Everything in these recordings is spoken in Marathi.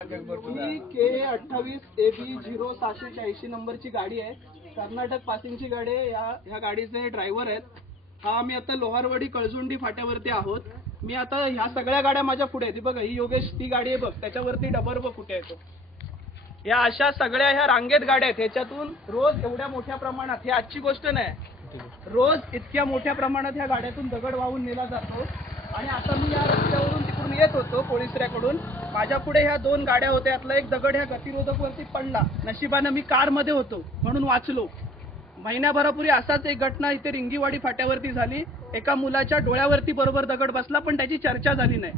ही K28AB0680 नंबरची गाडी आहे. कर्नाटक पासिंगची गाडी आहे. ह्या गाडीचे ड्रायव्हर आहेत. हा आम्ही आता लोहारवाडी कळजुंडी फाट्यावरती आहोत. मी आता ह्या सगळ्या गाड्या माझ्या पुढे आहेत. बघा ही योगेश ती गाडी आहे बघ, त्याच्यावरती डबर बघ कुठे आहे तो. या अशा सगळ्या ह्या रांगेत गाड्या आहेत. ह्याच्यातून रोज एवढ्या मोठ्या प्रमाणात, ही आजची गोष्ट नाही, रोज इतक्या मोठ्या प्रमाणात ह्या गाड्यातून दगड वाहून नेला जातो. आणि आता मी या रस्त्यावरून तिकडून येत होतो पोलिसऱ्याकडून. माझ्या पुढे ह्या दोन गाड्या होत्या, यातला एक दगड ह्या गतिरोधक वरती पडला. नशिबाने मी कार मध्ये होतो म्हणून वाचलो. महिन्याभरापूर्वी असाच एक घटना इथे रिंगीवाडी फाट्यावरती झाली. एका मुलाच्या डोळ्यावरती बरोबर दगड बसला, पण त्याची चर्चा झाली नाही.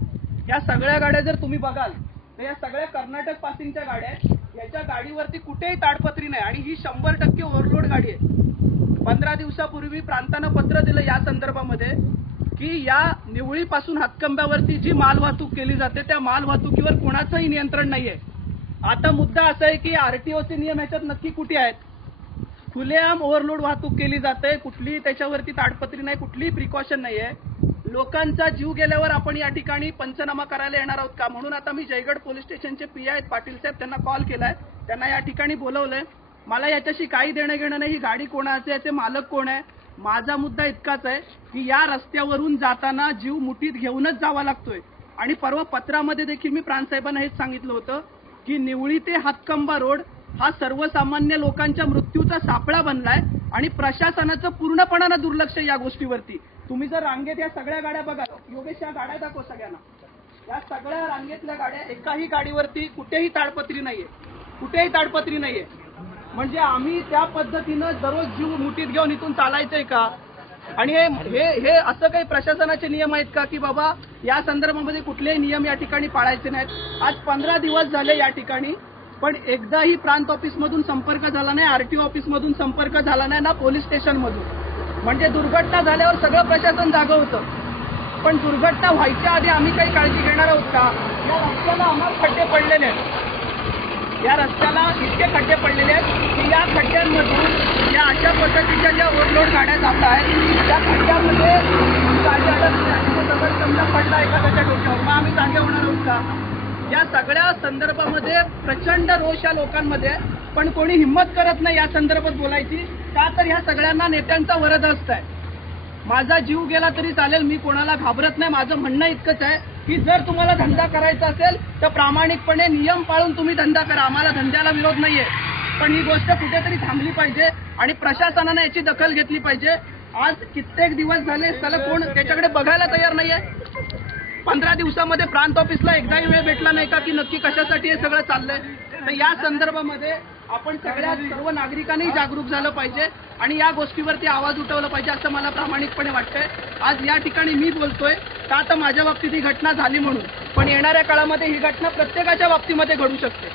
या सगळ्या गाड्या जर तुम्ही बघाल तर या सगळ्या कर्नाटक पासिंगच्या गाड्या आहेत. याच्या गाडीवरती कुठेही ताडपत्री नाही आणि ही 100% ओव्हरलोड गाडी आहे. 15 दिवसापूर्वी प्रांतानं पत्र दिलं या संदर्भामध्ये की या निवळीपासून हातकंब्यावरती जी मालवाहतूक केली जाते त्या मालवाहतुकीवर कोणाचंही नियंत्रण नाहीये. आता मुद्दा असा आहे की आरटीओचे नियम ह्याच्यात नक्की कुठे आहेत. खुलेआम ओव्हरलोड वाहतूक केली जाते, कुठलीही त्याच्यावरती ताडपत्री नाही, कुठलीही प्रिकॉशन नाहीये. लोकांचा जीव गेल्यावर आपण या ठिकाणी पंचनामा करायला येणार आहोत का, म्हणून आता मी जयगड पोलीस स्टेशनचे पी आहेत पाटील साहेब, त्यांना कॉल केलाय, त्यांना या ठिकाणी बोलवलंय. मला याच्याशी काही देणं घेणं नाही. ही गाडी कोणाची, याचे मालक कोण आहे. माझा मुद्दा इतकाच आहे की या रस्त्यावरून जाताना जीव मुठीत घेऊनच जावा लागतोय. आणि परवा पत्रामध्ये देखील मी प्रांतसाहेबांना हेच सांगितलं होतं की निवळी ते हातकंबा रोड हा सर्वसामान्य लोकांच्या मृत्यूचा सापळा बनलाय आणि प्रशासनाचं पूर्णपणानं दुर्लक्ष या गोष्टीवरती. तुम्ही जर रांगेत या सगळ्या गाड्या बघा, योगेश या गाड्या दाखव सगळ्यांना. या सगळ्या रांगेतल्या गाड्या, एकाही गाडीवरती कुठेही ताडपत्री नाहीये, कुठेही ताडपत्री नाहीये. म्हणजे आम्ही त्या पद्धतीनं दररोज जीव मुठीत घेऊन इथून चालायचंय का. आणि हे असं काही प्रशासनाचे नियम आहेत का की बाबा या संदर्भामध्ये कुठलेही नियम या ठिकाणी पाळायचे नाहीत. आज 15 दिवस झाले या ठिकाणी, पण एकदाही प्रांत ऑफिसमधून संपर्क झाला नाही, आरटीओ ऑफिसमधून संपर्क झाला नाही, ना पोलीस स्टेशनमधून. म्हणजे दुर्घटना झाल्यावर सगळं प्रशासन जागं होतं, पण दुर्घटना व्हायच्या आधी आम्ही काही काळजी घेणार आहोत का. या रस्त्याला आम्हाला खड्डे पडलेले आहेत. या रस्त्याला इतके खड्डे पडलेले आहेत की या खड्ड्यांमधून या अशा पद्धतीच्या ज्या ओव्हरलोड गाड्या जात आहेत त्या खड्ड्यामध्ये गाडी अडकली, दगड समजा पडला एखाद्याच्या डोक्यावर, मग आम्ही जागे होणार आहोत का. या सगळ्या संदर्भामध्ये प्रचंड रोष या लोकांमध्ये, पण कोणी हिंमत करत नाही या संदर्भात बोलायची का, तर ह्या सगळ्यांना नेत्यांचा वरदहस्त आहे. माझा जीव गेला तरी चालेल, मी कोणाला घाबरत नाही. माझं म्हणणं इतकंच आहे की जर तुम्हाला धंदा करायचा असेल तर प्रामाणिकपणे नियम पाळून तुम्ही धंदा करा. आम्हाला धंद्याला विरोध नाहीये, पण ही गोष्ट कुठेतरी थांबली पाहिजे आणि प्रशासनाने याची दखल घेतली पाहिजे. आज कित्येक दिवस झाले त्याला कोण त्याच्याकडे बघायला तयार नाहीये. 15 दिवसामध्ये प्रांत ऑफिसला एकदाही वेळ भेटला नाही का की नक्की कशासाठी हे सगळं चाललंय. तर या संदर्भामध्ये आपण सर्व नागरिकांनी जागरूक झालं पाहिजे आणि या गोष्टीवरती आवाज उठवला पाहिजे असं मला प्रामाणिकपणे वाटतंय. आज या ठिकाणी मी बोलतोय का तर माझ्या बाबतीत ही घटना झाली म्हणून, पण येणाऱ्या काळामध्ये ही घटना प्रत्येकाच्या बाबतीमध्ये घडू शकते.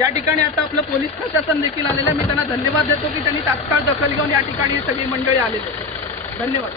या ठिकाणी आता आपलं पोलीस प्रशासन देखील आलेलं आहे. मी त्यांना धन्यवाद देतो की त्यांनी तात्काळ दखल घेऊन या ठिकाणी सगळी मंडळी आलेली. धन्यवाद.